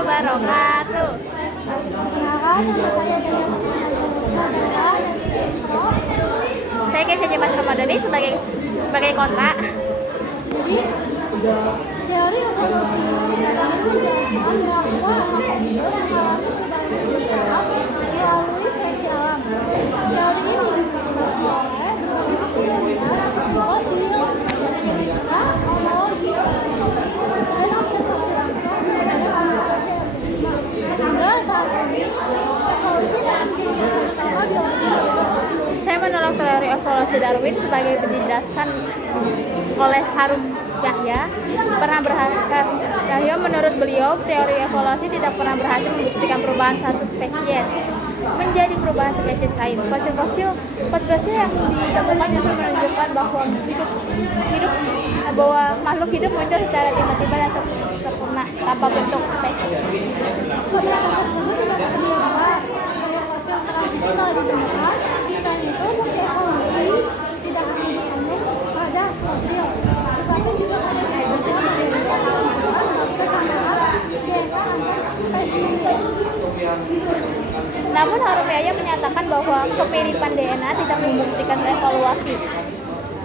wabarakatuh. Saya Kesia Jemas Ramadhani sebagai kontak. Jadi teori evolusi menjelaskan bahwa makhluk hidup mengalami perubahan melalui seleksi alam. Teori ini dikembangkan oleh fosil, genetika, homologi, dan observasi langsung kepada hingga saat ini evolusi masih menjadi utama biologi. Saya menolak teori evolusi Darwin sebagai dijelaskan oleh Harum Yahya. Menurut beliau, teori evolusi tidak pernah berhasil membuktikan perubahan satu spesies menjadi perubahan spesies lain. Fosil yang ditemukan justru menunjukkan bahwa makhluk hidup muncul secara tiba-tiba dan sempurna tanpa bentuk spesies. Kebenaran tersebut tidak terdiri gaya fosil tradisional ditemukan. Selain itu, bukti evolusi tidak hanya bergantung pada fosil, tetapi juga pada bukti kesamaan DNA antar spesies. Namun Harum Yahya menyatakan bahwa kemiripan DNA tidak membuktikan evolusi,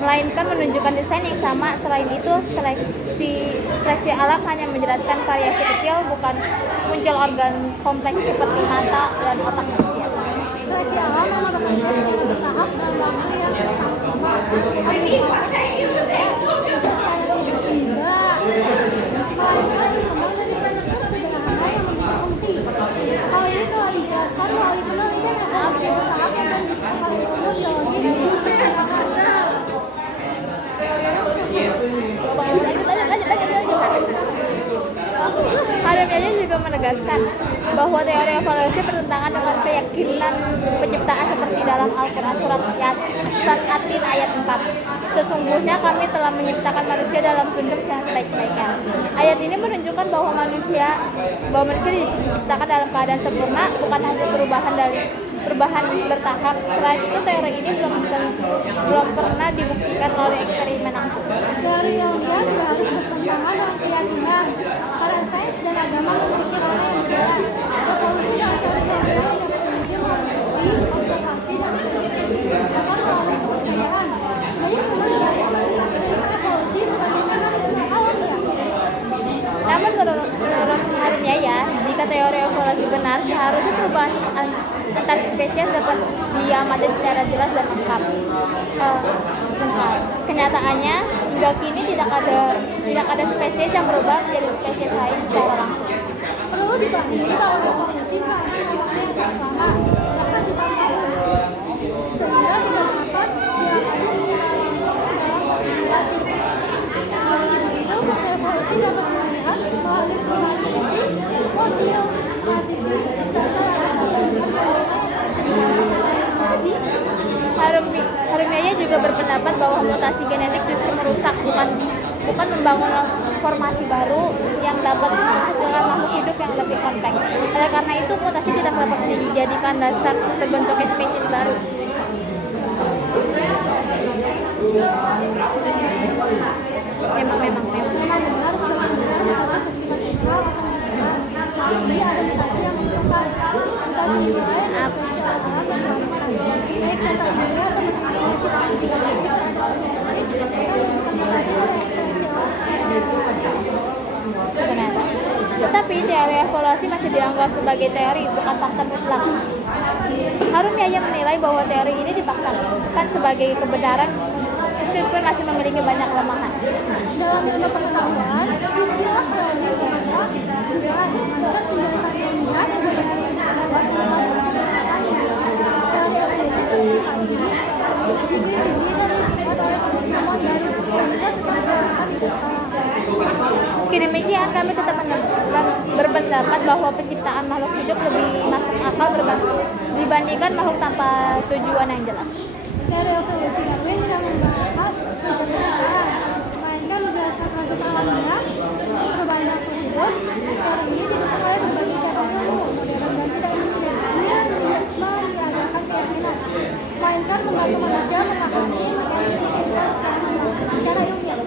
melainkan menunjukkan desain yang sama. Selain itu, seleksi alam hanya menjelaskan variasi kecil, bukan muncul organ kompleks seperti mata dan otak manusia. Seleksi alam memang bekerja secara bertahap dalam waktu yang sama. Melainkan berkembang dari struktur sederhana yang memiliki fungsi. Hal ini telah dijelaskan melalui penelitian evolusi bertahap yang menggunakan ilmu biologi dan ilmu Harum Yahya juga menegaskan bahwa teori evolusi bertentangan dengan keyakinan penciptaan seperti dalam Al-Quran surat Yasin ayat 4. Sesungguhnya kami telah menciptakan manusia dalam bentuk yang sebaik-baiknya. Ayat ini menunjukkan bahwa manusia diciptakan dalam keadaan sempurna, bukan hanya perubahan bertahap. Selain itu, teori ini belum pernah dibuktikan oleh eksperimen langsung. Teori ilmiah tidak harus bertentangan dengan keyakinan. Para sains dan agama memiliki role yang berbeda. Evolusi dan teori ilmiah yang berfungsi melalui observasi dan prediksi, bukan melalui kepercayaan. Banyak teman yang menerima evolusi sebagai mekanisme alamiah. Namun menurut Harum Yahya, jika teori evolusi benar, seharusnya perubahan antar spesies dapat diamati secara jelas dan lengkap. Kenyataannya, hingga kini tidak ada spesies yang berubah menjadi spesies lain secara langsung. Perlu dipahami bahwa evolusi melalui namanya yang lama, bahkan jutaan tahun. Sehingga tidak dapat diamati secara langsung dalam populasi. Meski begitu, bukti evolusi dapat dilihat melalui perubahan genetik, fosil, klasifik, serta Harum Yahya juga berpendapat bahwa mutasi genetik justru merusak, bukan membangun formasi baru yang dapat menghasilkan makhluk hidup yang lebih kompleks. Oleh karena itu, mutasi tidak dapat dijadikan dasar terbentuknya spesies baru. Memang. benar sebagian besar mutasi bersifat natural atau menyebar. Tapi ada mutasi yang menentukan. Mutasi dimulai dari seleksi alam dan melakukan baik data dunia atau manipulasi spesifik. Bukan mutasi dari seleksi alam. Tetapi teori evolusi masih dianggap sebagai teori, bukan fakta mutlak. Harum Yahya menilai bahwa teori ini dipaksakan sebagai kebenaran meskipun masih memiliki banyak kelemahan. Dalam ilmu pengetahuan, istilah teori formula juga mengangkat penjelasan ilmiah yang benar-benar terdapat tentang pengetahuannya. Teori evolusi tersebut dikritisi dan dibuat oleh penemuan baru sehingga tetap relevan hingga sekarang. Meski demikian, kami tetap berpendapat bahwa penciptaan makhluk hidup lebih masuk akal dibandingkan makhluk tanpa tujuan yang jelas. Teori evolusi Darwin tidak membahas penciptaan, melainkan menjelaskan proses alamiah perubahan makhluk hidup. Teori ini didukung oleh berbagai cabang ilmu modern dan tidak mengadakan keyakinan, melainkan membantu manusia memahami mekanisme secara ilmiah.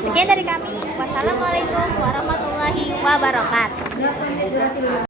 Sekian dari kami. Wassalamualaikum warahmatullahi wabarakatuh. wabarakatuh.